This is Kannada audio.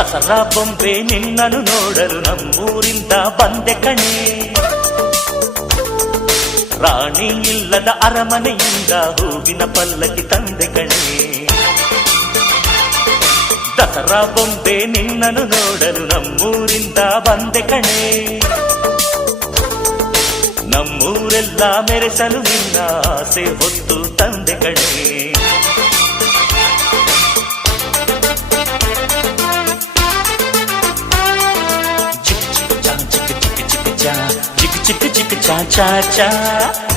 ದಸರಾ ಬೊಂಬೆ ನಿನ್ನನ್ನು ನೋಡಲು ನಮ್ಮೂರಿಂದ ಬಂದೆ ಕಣೆ. ರಾಣಿ ಇಲ್ಲದ ಅರಮನೆಯಿಂದ ಹೂವಿನ ಪಲ್ಲಕ್ಕಿ ತಂದೆ ಕಣೆ. ದಸರಾ ಬೊಂಬೆ ನಿನ್ನನ್ನು ನೋಡಲು ನಮ್ಮೂರಿಂದ ಬಂದೆ ಕಣೆ. ನಮ್ಮೂರೆಲ್ಲ ಮೆರೆಸಲು ನಿನ್ನ ಆಸೆ ಹೊತ್ತು ತಂದೆ ಕಣೆ. ಚಿಕ್ ಚಿಕ್ ಚಾ ಚಾ ಚಾ ಚಾ